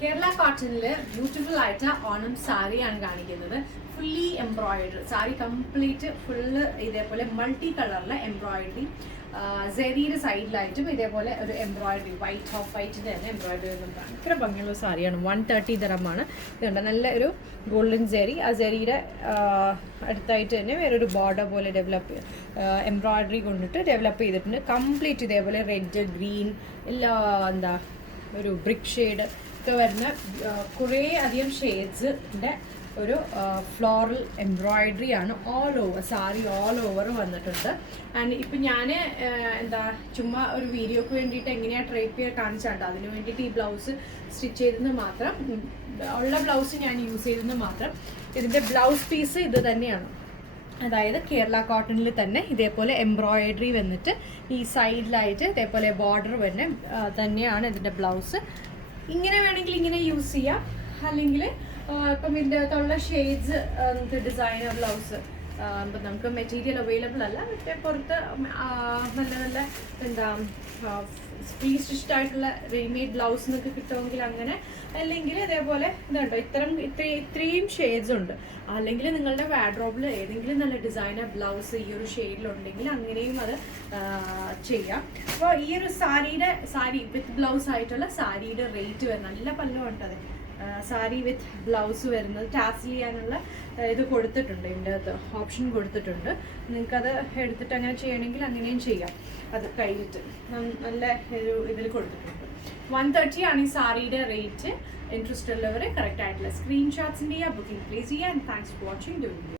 കേരള കോട്ടണിൽ ബ്യൂട്ടിഫുൾ ആയിട്ട് ഓണം സാരിയാണ് കാണിക്കുന്നത്. Fully embroidery sari, complete full ഇതേപോലെ മൾട്ടി കളറിലെ എംബ്രോയിഡറി, സെറിയുടെ സൈഡിലായിട്ടും ഇതേപോലെ ഒരു എംബ്രോയിഡറി, വൈറ്റ് ഓഫ് വൈറ്റിൻ്റെ തന്നെ എംബ്രോയിഡറി ഒന്നുമാണ്. ഇത്ര ഭംഗിയുള്ള സാരിയാണ്. 130 ദിറമാണ്. ഇതുണ്ട് നല്ല ഒരു ഗോൾഡൻ സെറി. ആ സെറിയുടെ അടുത്തായിട്ട് തന്നെ വേറൊരു ബോർഡർ പോലെ എംബ്രോയിഡറി കൊണ്ടിട്ട് ഡെവലപ്പ് ചെയ്തിട്ടുണ്ട്. കംപ്ലീറ്റ് ഇതേപോലെ റെഡ്, ഗ്രീൻ, എല്ലാ ഒരു ബ്രിക്ക് ഷെയ്ഡ് ഒക്കെ വരുന്ന കുറേ അധികം ഷെയ്ഡ്സിൻ്റെ ഒരു ഫ്ലോറൽ എംബ്രോയിഡറി ആണ് all over sari, all over വന്നിട്ടുണ്ട്. ആൻഡ് ഇപ്പം ഞാൻ ചുമ്മാ ഒരു വീഡിയോക്ക് വേണ്ടിയിട്ട് എങ്ങനെയാണ് ഡ്രേപ്പ് ചെയ്യാൻ കാണിച്ചാട്ടോ. അതിന് വേണ്ടിയിട്ട് ഈ ബ്ലൗസ് സ്റ്റിച്ച് ചെയ്തെന്ന് മാത്രം, ഉള്ള ബ്ലൗസ് ഞാൻ യൂസ് ചെയ്തെന്ന് മാത്രം. ഇതിൻ്റെ ബ്ലൗസ് പീസ് ഇത് തന്നെയാണ്. അതായത് കേരള കോട്ടണിൽ തന്നെ ഇതേപോലെ എംബ്രോയിഡറി വന്നിട്ട് ഈ സൈഡിലായിട്ട് ഇതേപോലെ ബോർഡർ തന്നെ തന്നെയാണ് ഇതിൻ്റെ ബ്ലൗസ്. ഇങ്ങനെ വേണമെങ്കിൽ ഇങ്ങനെ യൂസ് ചെയ്യാം, അല്ലെങ്കിൽ ഇപ്പം ഇതിൻ്റെ അകത്തുള്ള ഷെയ്ഡ്സ് നമുക്ക് ഡിസൈനർ ബ്ലൗസ് ഇപ്പം നമുക്ക് മെറ്റീരിയൽ അവൈലബിൾ അല്ല, പക്ഷേ പുറത്ത് നല്ല നല്ല ഫ്രീ സ്റ്റിച്ച്ഡ് ആയിട്ടുള്ള റെഡിമെയ്ഡ് ബ്ലൗസ് എന്നൊക്കെ കിട്ടുമെങ്കിൽ അങ്ങനെ, അല്ലെങ്കിൽ ഇതേപോലെ ഇതുണ്ടോ ഇത്രയും ഷെയ്ഡ്സ് ഉണ്ട്. അല്ലെങ്കിൽ നിങ്ങളുടെ വാർഡ്രോബിൽ ഏതെങ്കിലും നല്ല ഡിസൈനർ ബ്ലൗസ് ഈ ഒരു ഷെയ്ഡിലുണ്ടെങ്കിൽ അങ്ങനെയും അത് ചെയ്യാം. അപ്പോൾ ഈ ഒരു സാരി വിത്ത് ബ്ലൗസ് ആയിട്ടുള്ള സാരിയുടെ റേറ്റ് വരുന്നത് നല്ല പല്ലുണ്ടത്. സാരി വിത്ത് ബ്ലൗസ് വരുന്നത് ടാസിൽ ചെയ്യാനുള്ള ഇത് കൊടുത്തിട്ടുണ്ട്, ഇതിൻ്റെ അകത്ത് ഓപ്ഷൻ കൊടുത്തിട്ടുണ്ട്. നിങ്ങൾക്കത് എടുത്തിട്ട് അങ്ങനെ ചെയ്യണമെങ്കിൽ അങ്ങനെയും ചെയ്യാം. അത് കഴിഞ്ഞിട്ട് നല്ല ഒരു ഇതിൽ കൊടുത്തിട്ടുണ്ട്. 130 ആണ് ഈ സാരിയുടെ റേറ്റ്. ഇൻട്രസ്റ്റ് ഉള്ളവർ കറക്റ്റ് ആയിട്ടുള്ള സ്ക്രീൻഷോട്ട്സിൻ്റെ ബുക്കിംഗ് പ്ലേസ് ചെയ്യുക. And thanks for watching the video.